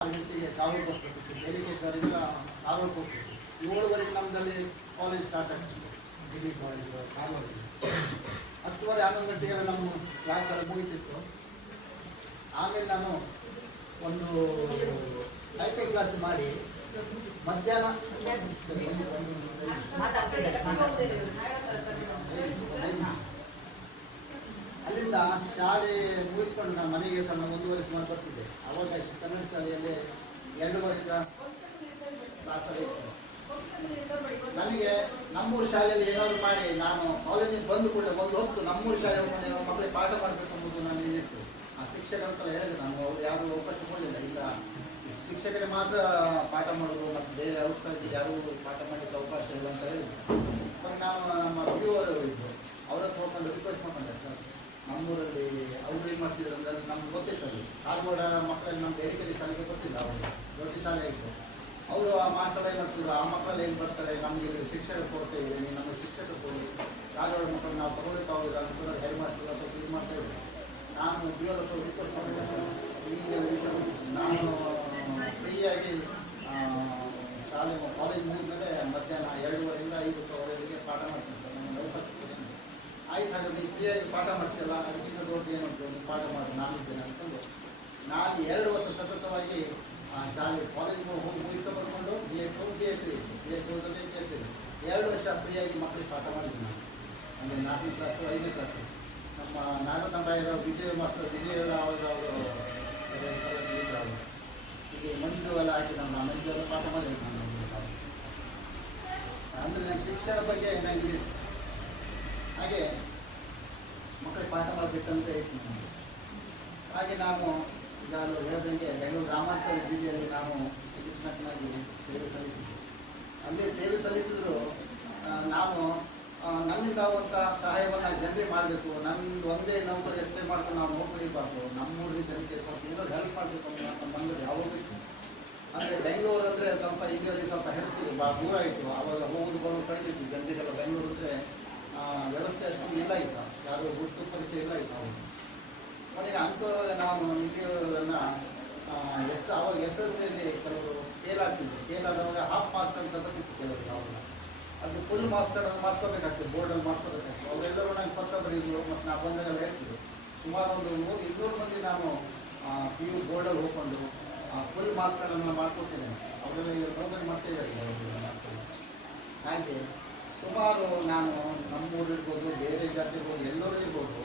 ಗಂಟೆಗೆ college bus ಬರ್ತಿತ್ತು, ಬೆಳಿಗ್ಗೆದ್ದರಿಂದ 6 ಹೋಗ್ತಿತ್ತು. 7ವರೆಗೆ ನಮ್ಮದಲ್ಲಿ ಕಾಲೇಜ್ ಸ್ಟಾರ್ಟ್ ಆಗ್ತಿತ್ತು, ಡಿಗ್ರಿ ಕಾಲೇಜ್ 4ವರೆಗೆ. 10ವರೆ 11 ಗಂಟೆಗೆ ನಮ್ಮ ಕ್ಲಾಸ್ ಎಲ್ಲ ಮುಗಿತಿತ್ತು. ಆಮೇಲೆ ನಾನು ಒಂದು ಟೈಪಿಂಗ್ ಕ್ಲಾಸ್ ಮಾಡಿ ಮಧ್ಯಾಹ್ನ ಅಲ್ಲಿಂದ ಶಾಲೆ ಮುಗಿಸ್ಕೊಂಡು ನಾನು ಮನೆಗೆ ಸಹ ಮುಂದುವರಿಸಿ ಸುಮಾರು ಬರ್ತಿದ್ದೆ. ಅವಾಗ ಕನ್ನಡ ಶಾಲೆಯಲ್ಲಿ 2ವರೆಯಿಂದ ಕ್ಲಾಸಲ್ಲಿ ಇತ್ತು. ನನಗೆ ನಮ್ಮೂರು ಶಾಲೆಯಲ್ಲಿ ಏನಾದ್ರು ಮಾಡಿ ನಾನು ಕಾಲೇಜಿಗೆ ಬಂದು ಕೂಡ ಒಂದು ಹೊತ್ತು ನಮ್ಮೂರು ಶಾಲೆ ಹೋಗ್ಕೊಂಡು ಏನೋ ಮಕ್ಕಳಿಗೆ ಪಾಠ ಮಾಡಬೇಕೆಂಬುದು ನಾನು ಇದಿತ್ತು. ಆ ಶಿಕ್ಷಕರಂತೆಲ್ಲ ಹೇಳಿದೆ, ನಾನು ಅವ್ರು ಯಾರು ಅವಕಾಶ ಕೊಡಲಿಲ್ಲ. ಇಲ್ಲ, ಶಿಕ್ಷಕರಿಗೆ ಮಾತ್ರ ಪಾಠ ಮಾಡೋದು ಮತ್ತು ಬೇರೆ ಔಟ್ಸೈಡ್ ಯಾರೂ ಪಾಠ ಮಾಡಲಿಕ್ಕೆ ಅವಕಾಶ ಇಲ್ಲ ಅಂತ ಹೇಳಿದ್ರು. ನಾನು ನಮ್ಮ ಪಿಡಿಒರು ಇದ್ದರು, ಅವ್ರ ಹತ್ರ ಹೋಗ್ಕೊಂಡು ರಿಕ್ವೆಸ್ಟ್ ಮಾಡ್ಕೊಂಡೆ, ಸರ್ ನಮ್ಮೂರಲ್ಲಿ ಅವ್ರು ಏನು ಮಾಡ್ತಿದ್ರು ಅಂದರೆ ನಮ್ಗೆ ಗೊತ್ತಿತ್ತು. ಅದು ಕಾರವಾರ ಮಕ್ಕಳಲ್ಲಿ ನಮ್ಮ ಬೇಡಿಕೆ ಶಾಲೆಗೆ ಗೊತ್ತಿಲ್ಲ, ಅವರು ದೊಡ್ಡ ಶಾಲೆ ಇತ್ತು. ಅವರು ಆ ಮಾಸ್ಟರ್ ಏನು ಮಾಡ್ತಿದ್ರು, ಆ ಮಕ್ಕಳಲ್ಲಿ ಏನು ಬರ್ತಾರೆ, ನಮಗೆ ಶಿಕ್ಷಕ ಕೊಡ್ತಾ ಇದೆ, ನೀವು ನಮಗೆ ಶಿಕ್ಷಕ ಕೊಡಿ, ಕಾರವಾರ ಮಕ್ಕಳು ನಾವು ತಗೊಳ್ಳಿಕ್ಕೆ ಆಗೋದಿಲ್ಲ ಅಂತ ಹೆಲ್ಪ್ ಮಾಡ್ತೀವಿ ಅಥವಾ ಇದು ಮಾಡ್ತಾ ಇದ್ರು. ನಾನು ಪಿಡಿಒ ಹತ್ರ ರಿಕ್ವೆಸ್ಟ್ ಮಾಡಿದೆ, ನಾನು ಫ್ರೀಯಾಗಿ ಶಾಲೆ ಕಾಲೇಜ್ ಮುಗಿದ್ಮೇಲೆ ಮಧ್ಯಾಹ್ನ 2ವರೆಯಿಂದ 5ವರೆಗೆ ಪಾಠ ಮಾಡ್ತೀನಿ ಸರ್, ನಾನು ಅವಕಾಶ ಕೊಡಿ. ಆಯ್ತು, ಹಾಗಾದ್ರೆ ನೀವು ಫ್ರೀಯಾಗಿ ಪಾಠ ಮಾಡ್ತೀಯಲ್ಲ, ಅದಕ್ಕಿಂತ ದೊಡ್ಡ ಏನು ಪಾಠ ಮಾಡಿ ನಾನಿದ್ದೇನೆ ಅಂದ್ಕೊಂಡು ನಾನು 2 ವರ್ಷ ಸತತವಾಗಿ ಶಾಲೆ ಕಾಲೇಜ್ಗೆ ಹೋಗಿ ಮುಗಿಸ್ತಾ ಬರ್ಕೊಂಡು ಬಿ ಎಡ್ ಹೋದಲ್ಲಿ ಬಿ ಎಡ್ 2 ವರ್ಷ ಫ್ರೀಯಾಗಿ ಮಕ್ಕಳಿಗೆ ಪಾಠ ಮಾಡಿದ್ದೀನಿ ನಾನು. ಅಂದರೆ 4ನೇ ಕ್ಲಾಸು 5ನೇ ಕ್ಲಾಸು. ನಮ್ಮ ನಾಗತಂಬಾಯಿರೋ ವಿಜಯ ಮಾಸ್ಟರ್ ವಿಜಯಲ್ಲ ಅವಾಗ ಅವರು ಹೀಗೆ ಮಂಜು ಎಲ್ಲ ಹಾಕಿ ನಮ್ಮ ಮಂಜು ಎಲ್ಲ ಪಾಠ ಮಾಡಿದ್ದೀನಿ ನಾನು. ಅಂದರೆ ನನಗೆ ಶಿಕ್ಷಣ ಬಗ್ಗೆ ನನಗೆ ಹಾಗೆ ಮಕ್ಕಳಿಗೆ ಪಾಠ ಮಾಡಬೇಕಂತ ಇತ್ತು ನನಗೆ. ಹಾಗೆ ನಾನು ನಾನು ಹೇಳಿದಂಗೆ ಬೆಂಗಳೂರು ಗ್ರಾಮಾಂತರ ಜಿಲ್ಲೆಯಲ್ಲಿ ನಾನು ಶಿಕ್ಷಕನಾಗಿ ಸೇವೆ ಸಲ್ಲಿಸಿದ್ದೆ. ಅಲ್ಲಿ ಸೇವೆ ಸಲ್ಲಿಸಿದ್ರು ನಾನು ನನ್ನಿಂದ ಆಗುವಂಥ ಸಹಾಯವನ್ನು ಜನರಿಗೆ ಮಾಡಬೇಕು. ನನ್ನ ಒಂದೇ ನೌಕರಿ ಅಷ್ಟೇ ಮಾಡ್ಕೊಂಡು ನಾವು ನೋಡ್ಕೊಳ್ಬಾರ್ದು, ನಮ್ಮೂರಿಗೆ ಜನಕ್ಕೆ ಸ್ವಲ್ಪ ಏನೋ ಹೆಲ್ಪ್ ಮಾಡಬೇಕು ಅಂತ ಬಂದರೆ ಯಾವಾಗ ಇತ್ತು. ಅಂದರೆ ಬೆಂಗಳೂರು ಅಂದರೆ ಸ್ವಲ್ಪ ಇಲ್ಲಿ ಸ್ವಲ್ಪ ಹೆಲ್ಪ್ ಭಾಳ ದೂರ ಆಯಿತು. ಆವಾಗ ಹೋಗೋದು ಬರೋದು ಕಡಿಮೆ ಇತ್ತು ಜನರಿಗೆಲ್ಲ. ಬೆಂಗಳೂರು ಅಂದರೆ ವ್ಯವಸ್ಥೆ ಅಷ್ಟೊಂದು ಇಲ್ಲ ಇತ್ತು, ಯಾರು ಗುರುತು ಪರಿಚಯ ಇಲ್ಲ ಇತ್ತು ಅವರು. ಕೊನೆಗೆ ಅಂಥವ್ರಲ್ಲಿ ನಾವು ಇಲ್ಲಿಯವರನ್ನು ಅವಾಗ SSLCಯಲ್ಲಿ ಕೆಲವರು ಫೇಲ್ ಆಗ್ತಿದ್ರು. ಫೇಲ್ ಆದವಾಗ ಹಾಫ್ ಮಾರ್ಕ್ಸ್ ಅಂತ ಬರ್ತಿತ್ತು ಕೆಲವರು. ಅವಾಗ ಅದು ಫುಲ್ ಮಾರ್ಕ್ಸ್ ಮಾಡಿಸ್ಕೋಬೇಕಾಗ್ತದೆ, ಬೋರ್ಡಲ್ಲಿ ಮಾಡಿಸ್ಕೋಬೇಕಾಗ್ತದೆ. ಅವರೆಲ್ಲರೂ ನಂಗೆ ಪತ್ರ ಬರೀದ್ರು ಮತ್ತು ನಾವು ಬಂದಾಗ ಹೇಳ್ತಿದ್ರು. ಸುಮಾರು ಒಂದು 100-200 ಮಂದಿ ನಾನು PU ಬೋರ್ಡಲ್ಲಿ ಹೋಗ್ಕೊಂಡು ಫುಲ್ ಮಾರ್ಕ್ಸ್ಗಳನ್ನು ಮಾಡ್ಕೊಡ್ತಿದ್ದೇನೆ. ಅವರೆಲ್ಲ ಈಗ ನೌಕರಿ ಮಾಡ್ತಾ ಇದ್ದಾರೆ ಅವರು. ಹಾಗೆ ಸುಮಾರು ನಾನು ನಮ್ಮೂರಿರ್ಬೋದು, ಬೇರೆ ಜಾತಿ ಇರ್ಬೋದು, ಎಲ್ಲರೂ ಇರ್ಬೋದು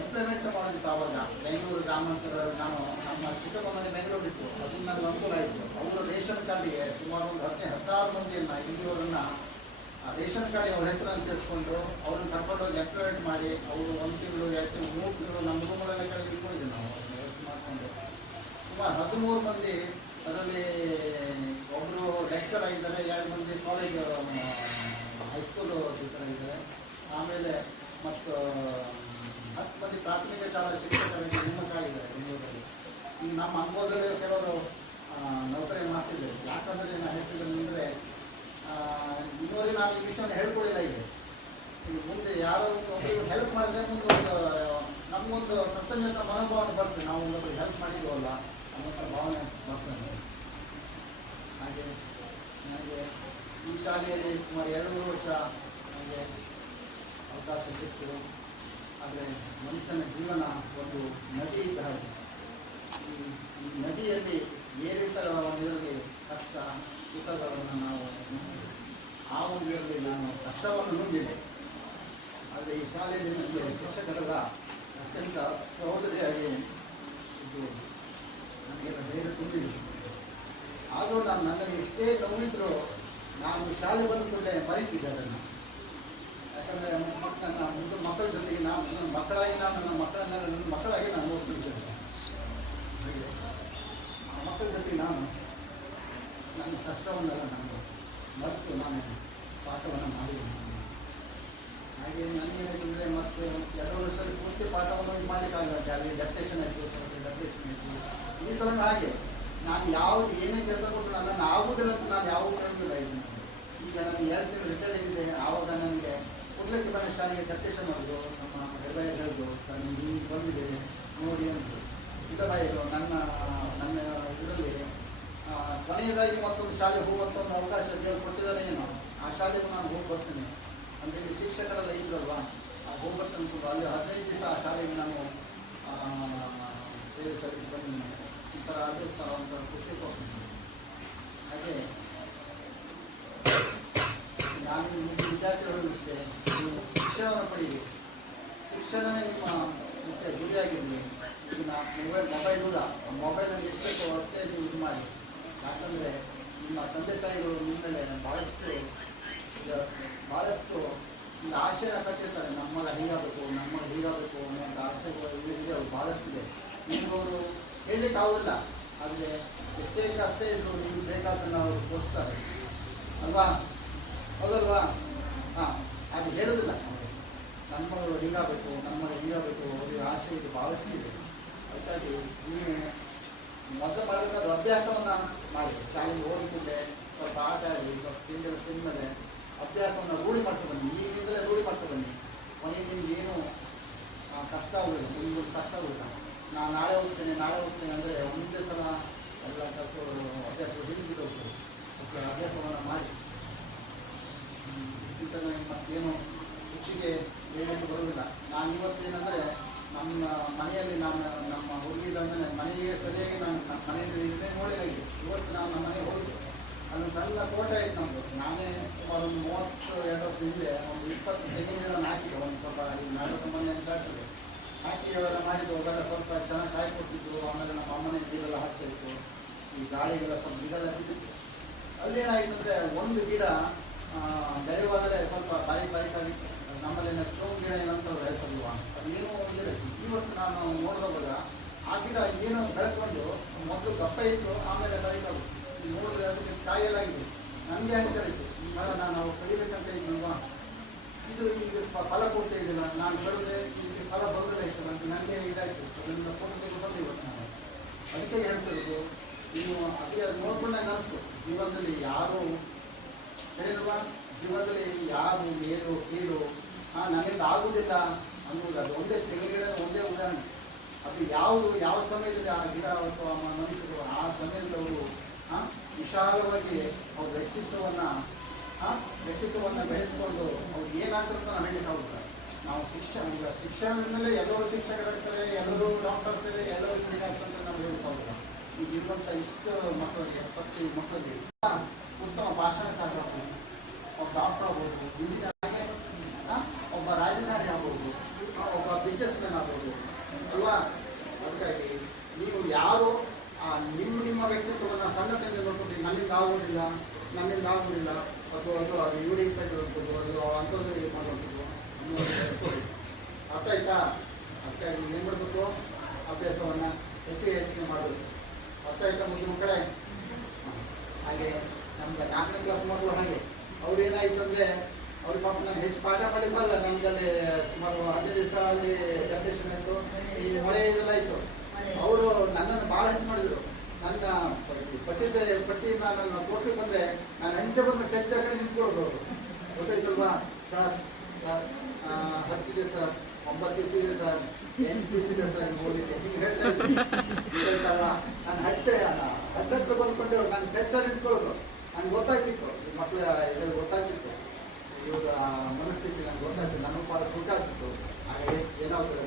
ಎಂಪ್ಲಾಯ್ಮೆಂಟ್ ಮಾಡೋದಕ್ಕೆ. ಆವಾಗ ಬೆಂಗಳೂರು ಗ್ರಾಮಾಂತರ ನಾನು ನಮ್ಮ ಚಿಕ್ಕಪ್ಪ ಮನೆ ಬೆಂಗಳೂರು ಇತ್ತು, ಅದು ನನಗೆ ಅನುಕೂಲ ಆಯಿತು. ಅವರು ರೇಷನ್ ಕಾರ್ಡಿಗೆ ಸುಮಾರು ಒಂದು 16 ಮಂದಿಯನ್ನು ಇಲ್ಲಿಯವರನ್ನು ರೇಷನ್ ಕಾರ್ಡಿಗೆ ಅವ್ರ ಹೆಸರನ್ನು ಸೇರಿಸ್ಕೊಂಡು ಅವ್ರನ್ನ ಕರ್ಕೊಂಡೋಗಿ ಎಂಪ್ಲಾಯ್ಮೆಂಟ್ ಮಾಡಿ ಅವರು 1 ತಿಂಗಳು 2 ತಿಂಗಳು 3 ತಿಂಗಳು ನಮ್ಮ ರೂಮಲ್ಲೆಲ್ಲ ಕೆಳಗೆ ಇಟ್ಕೊಂಡಿದ್ದೀವಿ ನಾವು ವ್ಯವಸ್ಥೆ ಮಾಡಿಕೊಂಡು. ಸುಮಾರು 13 ಮಂದಿ, ಅದರಲ್ಲಿ ಒಬ್ಬರು ಲೆಕ್ಚರ್ ಆಗಿದ್ದಾರೆ, 2 ಮಂದಿ ಕಾಲೇಜ್ ಹೈಸ್ಕೂಲ್ ಟೀಚರ್ ಆಗಿದ್ದಾರೆ. ಆಮೇಲೆ ಮತ್ತು 10 ಮಂದಿ ಪ್ರಾಥಮಿಕ ಶಾಲಾ ಶಿಕ್ಷಕರಿಗೆ ನೇಮಕ ಆಗಿದ್ದಾರೆ ಬೆಂಗಳೂರಲ್ಲಿ. ಈಗ ನಮ್ಮ ಅನುಭವದಲ್ಲಿ ಕೆಲವರು ನೌಕರಿ ಮಾಡ್ತಿದ್ದಾರೆ. ಯಾಕಂದರೆ ನಾನು ಹೇಳ್ತಿದ್ದೇನೆ ಅಂದರೆ ಇನ್ನೂವರೆಗೆ ನಾನು ಈ ವಿಷಯವನ್ನು ಹೇಳ್ಕೊಳ್ಳಿಲ್ಲ. ಈಗ ಮುಂದೆ ಯಾರೋ ಒಬ್ಬರಿಗೆ ಹೆಲ್ಪ್ ಮಾಡಿದ್ರೆ ಮುಂದೆ ಒಂದು ನಮಗೊಂದು ಕರ್ತವ್ಯದ ಮನೋಭಾವನೆ ಬರ್ತದೆ, ನಾವು ಒಬ್ಬರಿಗೆ ಹೆಲ್ಪ್ ಮಾಡಿದ್ದೀವಲ್ಲ ಅನ್ನೋಂಥ ಭಾವನೆ ಬರ್ತದೆ. ಹಾಗೆ ನನಗೆ ಈ ಶಾಲೆಯಲ್ಲಿ ಸುಮಾರು 2-3 ವರ್ಷ ನನಗೆ ಅವಕಾಶ ಸಿಕ್ತು. ಆದರೆ ಮನುಷ್ಯನ ಜೀವನ ಒಂದು ನದಿ ಇದ್ದ ಹಾಗೆ. ಈ ನದಿಯಲ್ಲಿ ಏರಿತರ ಇದರಲ್ಲಿ ಕಷ್ಟ ಸುಖಗಳನ್ನು ನಾವು ಆ ಒಂದು ಇದರಲ್ಲಿ ನಾನು ಕಷ್ಟವನ್ನು ನುಂಗಿದೆ. ಆದರೆ ಈ ಶಾಲೆಯಲ್ಲಿ ನನಗೆ ಶಿಕ್ಷಕರೆಲ್ಲ ಅತ್ಯಂತ ಸಹೋದರಿಯಾಗಿ ಇದು ನನಗೆಲ್ಲ ಧೈರ್ಯ ತುಂಬಿದೆ. ಆದರೂ ನನ್ನಲ್ಲಿ ಎಷ್ಟೇ ನೋವಿದ್ರೂ ನಾನು ಶಾಲೆ ಬಂದ ಕೂಡಲೇ ಮರೀತಿದ್ದೆ ಅದನ್ನು. ಯಾಕಂದರೆ ನನ್ನ ಮುಂದೆ ಮಕ್ಕಳ ಜೊತೆಗೆ ನನ್ನ ಮಕ್ಕಳಾಗಿ ನನ್ನ ಮಕ್ಕಳಾಗಿ ನಾನು ನೋಡ್ತಿದ್ದೇನೆ. ಮಕ್ಕಳ ಜೊತೆಗೆ ನನ್ನ ಕಷ್ಟವನ್ನೆಲ್ಲ ನಾನು ಮರೆತು ನಾನು ಪಾಠವನ್ನು ಮಾಡಿದ್ದೀನಿ. ಹಾಗೆ ನನಗೇನಾಯ್ತಂದರೆ ಮತ್ತು 2 ವರ್ಷದಲ್ಲಿ ಪೂರ್ತಿ ಪಾಠವನ್ನು ಇದು ಮಾಡಲಿಕ್ಕಾಗತ್ತೆ. ಅಲ್ಲಿ ಡೆಪ್ಟೇಷನ್ ಆಯಿತು, ಡೆಪ್ಟೇಷನ್ ಆಯಿತು. ಈ ಸಲ ಹಾಗೆ ನಾನು ಯಾವುದು ಏನೇ ಕೆಲಸ ಕೊಟ್ಟರು ನನ್ನನ್ನು ಆಗುವುದಿಲ್ಲ ಅಂತ ನಾನು ಯಾವಾಗ ಹೇಳೋದಿಲ್ಲ. ಇದು ಈಗ ನನಗೆ 2 ತಿಂಗಳು ರಿಟೈರ್ ಆಗಿದೆ. ಆವಾಗ ನನಗೆ ಕೊಡ್ಲಿಕ್ಕೆ ಬಂದ ಶಾಲೆಗೆ ಡೆಪ್ಟೇಷನ್ ಮಾಡೋದು, ನಮ್ಮ ಹೆಬ್ಬಾಯಿ ಹೇಳಿದ್ರು, ನಿಮಗೆ ಬಂದಿದೆ ನೋಡಿ ಅಂತ. ಇಲ್ಲ ಇದು ನನ್ನ ಮೊದಲನೇದಾಗಿ ಮತ್ತೊಂದು ಶಾಲೆ ಹೋಗುವಂಥ ಒಂದು ಅವಕಾಶ ದೇವರು ಕೊಟ್ಟಿದ್ದಾರೆ ಏನು, ಆ ಶಾಲೆಗೂ ನಾನು ಹೋಗಿ ಬರ್ತೀನಿ ಅಂದರೆ ಇಲ್ಲಿ ಶಿಕ್ಷಕರೆಲ್ಲ ಇದ್ರಲ್ವಾ, ಹೋಗ್ಬರ್ತೀನಿ ಅನ್ಕೊಂಡು ಅಲ್ಲಿ 15 ದಿವಸ ಆ ಶಾಲೆಗೆ ನಾನು ಸೇವೆ ಸಲ್ಲಿಸಿ ಬಂದಿದ್ದೀನಿ. ಈ ಥರ ಅದು ಥರ ಒಂದು ಖುಷಿ ಕೊಡ್ತೀನಿ. ಹಾಗೆ ನಾನು ವಿದ್ಯಾರ್ಥಿಗಳು ಅಷ್ಟೇ, ನೀವು ಶಿಕ್ಷಣವನ್ನು ಪಡೀರಿ. ಶಿಕ್ಷಣವೇ ನಿಮ್ಮ ಮುಖ್ಯ ಗುರಿಯಾಗಿರಲಿ. ಈಗ ಮೊಬೈಲ್ ಕೂಡ ಮೊಬೈಲಲ್ಲಿ ಎಷ್ಟು ಅಷ್ಟೇ ನೀವು ಇದು ಮಾಡಿ. ಯಾಕಂದರೆ ನಿಮ್ಮ ತಂದೆ ತಾಯಿಗಳು ನಿಮ್ಮ ಮೇಲೆ ಭಾಳಷ್ಟು ಒಂದು ಆಶೆನ ಕಟ್ಟಿರ್ತಾರೆ. ನಮ್ಮ ಮಗ ಹೀಗಾಗಬೇಕು, ನಮ್ಮ ಮಗ ಹೀಗಾಗಬೇಕು ಅನ್ನೋ ಆಸೆಗಳು ಇದೆ, ಅವ್ರು ಭಾಳಷ್ಟಿದೆ. ನಿಮ್ಗೆ ಅವರು ಹೇಳಲಿಕ್ಕೆ ಆಗೋದಿಲ್ಲ, ಆದರೆ ಎಷ್ಟೇ ಕಷ್ಟ ಇದ್ರು ನಿಮ್ಗೆ ಬೇಕಾದನ್ನು ಅವರು ತೋರಿಸ್ತಾರೆ ಅಲ್ವಾ, ಹೌದಲ್ವಾ? ಹಾಂ, ಅದು ಹೇಳೋದಿಲ್ಲ. ನಮ್ಮ ಮಗಳು ಹೀಗಾಗಬೇಕು, ನಮ್ಮ ಮಗ ಹೀಗಾಗಬೇಕು, ಅವ್ರಿಗೆ ಆಸೆ ಇದು ಭಾಳಷ್ಟಿದೆ. ಅದಕ್ಕಾಗಿ ನೀವು ಮೊದಲು ಮಾಡಬೇಕಾದ ಅಭ್ಯಾಸವನ್ನು ಮಾಡಿ. ಶಾಲೆಗೆ ಹೋಗಿದ್ದೆ ಸ್ವಲ್ಪ ಆಟ ಆಡಿ, ಸ್ವಲ್ಪ ತಿಂದಮೇಲೆ ಅಭ್ಯಾಸವನ್ನು ರೂಢಿ ಮಾಡ್ತಾ ಬನ್ನಿ. ಈಗಿಂದಲೇ ರೂಢಿ ಮಾಡ್ತಾ ಬನ್ನಿ. ಕೊನೆಗೆ ನಿಮ್ಗೆ ಏನು ಕಷ್ಟ ಆಗೋದಿಲ್ಲ, ನಿಮ್ಗೊಂದು ಕಷ್ಟ ಆಗೋದಿಲ್ಲ. ನಾನು ನಾಳೆ ಹೋಗ್ತೇನೆ ಅಂದರೆ ಒಂದೇ ಸಲ ಎಲ್ಲ ಕೆಲಸಗಳು ಅಭ್ಯಾಸಗಳು ಹಿಂದಿದ್ದು ಹೋಗ್ತದೆ. ಓಕೆ, ಅಭ್ಯಾಸವನ್ನು ಮಾಡಿ. ಇಂಥದ್ದು ಮತ್ತೇನು ಹೆಚ್ಚಿಗೆ ಹೇಳಲಿಕ್ಕೆ ಬರೋದಿಲ್ಲ. ನಾನು ಇವತ್ತೇನೆಂದರೆ ನಮ್ಮ ಮನೆಯಲ್ಲಿ ನಮ್ಮ ಹುಡುಗಿದಂದರೆ ಮನೆಗೆ ಸರಿಯಾಗಿ ನಾನು ಮನೆಯಲ್ಲಿ ಇದನ್ನೇ ನೋಡಿದಾಗಿದೆ. ಇವತ್ತು ನಾನು ನಮ್ಮ ಮನೆಗೆ ಹೋಗಿದ್ದೆ, ಅಲ್ಲೊಂದು ಸಣ್ಣ ತೋಟ ಆಯ್ತು ನಮ್ಮದು. ನಾನೇ ಸುಮಾರು ಒಂದು 32 ವರ್ಷದ ಹಿಂದೆ ಒಂದು 20 ತೆಂಗಿನ ಗಿಡವನ್ನು ಹಾಕಿದ್ದೆ. ಒಂದು ಸ್ವಲ್ಪ ಈ ನಾಟಕ ಮನೆ ಅಂತ ಆಗ್ತದೆ ಹಾಕಿ ಅವೆಲ್ಲ ಮಾಡಿದ್ದು. ಅವೆಲ್ಲ ಸ್ವಲ್ಪ ಚೆನ್ನಾಗಿ ಕಾಯಿ ಕೊಟ್ಟಿದ್ದು. ಆಮೇಲೆ ನಮ್ಮ ಅಮ್ಮನೆ ನೀರೆಲ್ಲ ಹಾಕ್ತಾಯಿತ್ತು. ಈ ಗಾಳಿಗೆಲ್ಲ ಸ್ವಲ್ಪ ಇದೆಲ್ಲ ಬಿದ್ದಿತ್ತು. ಅಲ್ಲೇನಾಗಿತ್ತು ಅಂದರೆ ಒಂದು ಗಿಡ ಬೆಳೆಯುವಾಗಲೇ ಸ್ವಲ್ಪ ಬಾರಿಕಾಗಿತ್ತು. ನಮ್ಮಲ್ಲಿ ಸ್ಟೋನ್ ಗಿಡ ಏನಂತ ಬೆಳೆಸಲ್ವಾ, ಅದು ಏನೋ ಒಂದು ಗಿಡ ಇತ್ತು. ಇವತ್ತು ನಾನು ನೋಡಿದಾಗ ಆ ಗಿಡ ಏನೋ ಬೆಳೆಸ್ಕೊಂಡು ಮೊದಲು ದಪ್ಪ ಇತ್ತು, ಆಮೇಲೆ ಬೆಳೀತವು. ನೋಡಿದ್ರೆ ಅದಕ್ಕೆ ಕಾಯಲಾಗಿದೆ. ನನಗೆ ಅನಿಸಿತ್ತು ಈ ಮರ ನಾನು ಕಡಿಬೇಕಂತ ಇದ್ದೀನಲ್ವಾ, ಇದು ಈಗ ಫಲ ಕೊಡ್ತಾ ಇದ್ದಿಲ್ಲ. ನಾನು ಬೆಳೆದ್ರೆ ಈಗ ಫಲ ಬರೋದಿಲ್ಲ ಇತ್ತು ಅಂತ ನನಗೆ ಇದಾಯಿತು. ಅದರಿಂದ ಫೋಟೋ ತೆಗೆದು ಬಂದು ಇವತ್ತು ನಾನು ಅದಕ್ಕೆ ಹೇಳ್ತಿರೋದು. ನೀವು ಅದೇ ಅದು ನೋಡ್ಕೊಂಡೆ ಅನಿಸ್ತು. ಜೀವನದಲ್ಲಿ ಯಾರು ಹೇಳಿಲ್ವಾ, ಜೀವನದಲ್ಲಿ ಯಾರು ಮೇಲು ಕೀಳು ನನ್ನಿಂದ ಆಗುವುದಿಲ್ಲ ಅನ್ನೋದು ಅದು ಒಂದೇ ತೆಂಗಿನ ಒಂದೇ ಉದಾಹರಣೆ. ಅದು ಯಾವ ಸಮಯದಲ್ಲಿ ಆ ಗಿಡ ಅಥವಾ ಮನುಷ್ಯರು ಆ ಸಮಯದಲ್ಲಿ ಅವರು ವಿಶಾಲವಾಗಿ ಅವ್ರ ವ್ಯಕ್ತಿತ್ವವನ್ನು ಬೆಳೆಸಿಕೊಂಡು ಅವ್ರು ಏನಾಗ್ತಾರೆ ಅಂತ ನಾವು ಹೇಳಲಿಕ್ಕೆ ಆಗುತ್ತಾರೆ. ನಾವು ಶಿಕ್ಷಣದಿಂದಲೇ ಎಲ್ಲರೂ ಶಿಕ್ಷಕರಾಗ್ತಾರೆ, ಎಲ್ಲರೂ ಡಾಕ್ಟರ್ ಆಗ್ತಾರೆ, ಎಲ್ಲರೂ ಇಂಜಿನಿಯರ್ ಆಗ್ತಾರೆ ನಾವು ಹೇಳೋಕ್ಕಾಗಲ್ಲ. ಈಗಿರುವಂಥ ಇಷ್ಟು ಮಕ್ಕಳಿಗೆ 10 ಮಕ್ಕಳಿಗೆ ಉತ್ತಮ ಭಾಷಣಕಾರರಾಗ್ಬೋದು, ಒಬ್ಬ ಡಾಕ್ಟರ್ ಆಗ್ಬೋದು, ಇಂಜಿನಿಯರ್ ಆಗಿ ಒಬ್ಬ ರಾಜಕಾರಣಿ ಆಗ್ಬೋದು, ಒಬ್ಬ ಬಿಸ್ನೆಸ್ ಮ್ಯಾನ್ ಆಗ್ಬೋದು ಅಲ್ವಾ. ಅದಕ್ಕಾಗಿ ನೀವು ಯಾರು ನಿಮ್ಮ ವ್ಯಕ್ತಿತ್ವವನ್ನು ಸಣ್ಣತೆಯಿಂದ ನೋಡ್ಕೊಂಡು ನನ್ನಿಂದ ಆಗೋದಿಲ್ಲ ಅದು ಯೂರಿನ್ ಪೆಂಟ್ ಹೋಗ್ಬೋದು, ಅದು ಅಂಥದ್ದು ಮಾಡುವಂಥದ್ದು ಅನ್ನೋದು ಅರ್ಥ ಆಯ್ತಾ. ಅದಕ್ಕಾಗಿ ಏನು ಮಾಡಬೇಕು, ಅಭ್ಯಾಸವನ್ನು ಹೆಚ್ಚಿಗೆ ಮಾಡಬೇಕು. ಅರ್ಥ ಆಯ್ತಾ ಮುಂದಿನ ಕಡೆ. ಹಾಗೆ ನಮ್ದು 4ನೇ ಕ್ಲಾಸ್ ಮಕ್ಕಳು ಹಾಗೆ ಅವ್ರು ಏನಾಯಿತು ಅಂದರೆ ಅವ್ರಿಗೆ ಪಾಪ ನಾನು ಹೆಚ್ಚು ಪಾಠ ಮಾಡಿ ಬರಲ್ಲ. ನಮಗಲ್ಲಿ ಸುಮಾರು 15 ದಿವಸ ಅಲ್ಲಿ ಡೆಪ್ಟೇಷನ್ ಆಯಿತು, ಈ ಮಳೆ ಇದೆಲ್ಲ ಇತ್ತು. ಅವರು ನನ್ನನ್ನು ಭಾಳ ಹೆಚ್ಚು ಮಾಡಿದರು. ನನ್ನ ಪಟ್ಟಿ ನಾನು ತೋಟಕ್ಕೆ ಬಂದರೆ ನಾನು ಹಂಚೆ ಬಂದು ಕೆಚ್ಚ ಕಡೆ ನಿಂತ್ಕೊಳ್ಳೋದು. ಅವರು ಗೊತ್ತಾಯ್ತಲ್ವಾ, ಸರ್ 10 ಇದೆ ಸರ್, 9 ದಿವಸ ಇದೆ ಸರ್, 8 ದಿವಸ ಇದೆ ಸರ್, ಓದಿದ್ದೆ ಹಿಂಗೆ ಹೇಳ್ತಾ ಇದ್ದಾರಲ್ಲ. ನಾನು ಹತ್ತತ್ರ ಬಂದ್ಕೊಂಡೆ ನಾನು ಕೆಚ್ಚ ನಿಂತ್ಕೊಳ್ಳೋದು. ನನಗೆ ಗೊತ್ತಾಗ್ತಿತ್ತು ಮಕ್ಕಳು ಇದರಲ್ಲಿ ಗೊತ್ತಾಗ್ತಿತ್ತು, ಇವಾಗ ಮನಸ್ಥಿತಿ ನನಗೆ ಗೊತ್ತಾಗ್ತಿತ್ತು. ನನಗೂ ಭಾಳ ದುಃಖ ಆಗ್ತಿತ್ತು. ಹಾಗೆ ಏನಾಗ್ತದೆ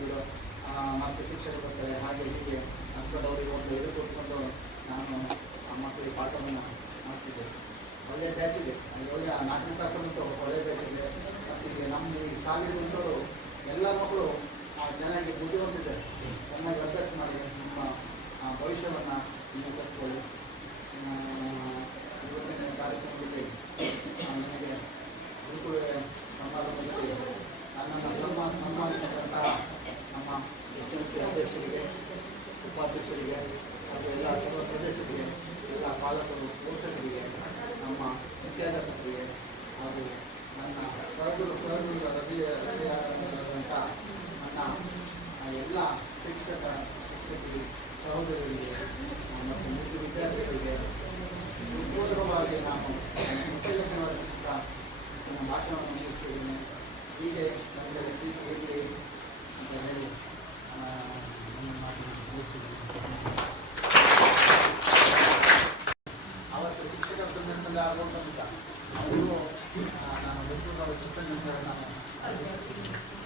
ಮತ್ತೆ ಶಿಕ್ಷಕರು ಬರ್ತಾರೆ ಹಾಗೆ ಹೀಗೆ ಅಂದ್ಕೊಂಡು ಅವರಿಗೆ ಒಂದು ಇದು ಕೊಟ್ಕೊಂಡು ನಾನು ಆ ಮಕ್ಕಳಿಗೆ ಪಾಠವನ್ನು ಮಾಡ್ತಿದ್ದೆ. ಒಳ್ಳೆಯ ಬ್ಯಾಚ್ ಇದೆ, ಒಳ್ಳೆಯ 4ನೇ ಕ್ಲಾಸ್ ಅಂತೂ ಒಳ್ಳೆಯ ಬ್ಯಾಚ್ ಇದೆ. ಮತ್ತು ಈಗ ನಮ್ಮ ಈ ಶಾಲೆಗೆ ಬಂದವರು ಎಲ್ಲ ಮಕ್ಕಳು ಚೆನ್ನಾಗಿ ಬುದ್ಧಿವಂತಿದ್ದಾರೆ. ಚೆನ್ನಾಗಿ ಅಭ್ಯಾಸ ಮಾಡಿ ನಿಮ್ಮ ಭವಿಷ್ಯವನ್ನು ನೀವು ಕಟ್ಕೊಳ್ಳಿ. ಇವತ್ತಿನ ಕಾರ್ಯಕ್ರಮದಲ್ಲಿ ನನಗೆ ಗುರುಕುಲ ಸಮಾರಂಭದಲ್ಲಿ ನನ್ನನ್ನು ಸನ್ಮಾನಿಸಿದಂತಹ ನಮ್ಮ HMC ಅಧ್ಯಕ್ಷರಿಗೆ, ಉಪಾಧ್ಯಕ್ಷರಿಗೆ ಹಾಗೂ ಮತ್ತು ಶಿಕ್ಷಕರ ಸಂಘದಿಂದ ಆಗುವಂಥ ಅವರಿಗೂ ನಾನು ಹೆಚ್ಚು ಕೃತಜ್ಞತೆ ನಾನು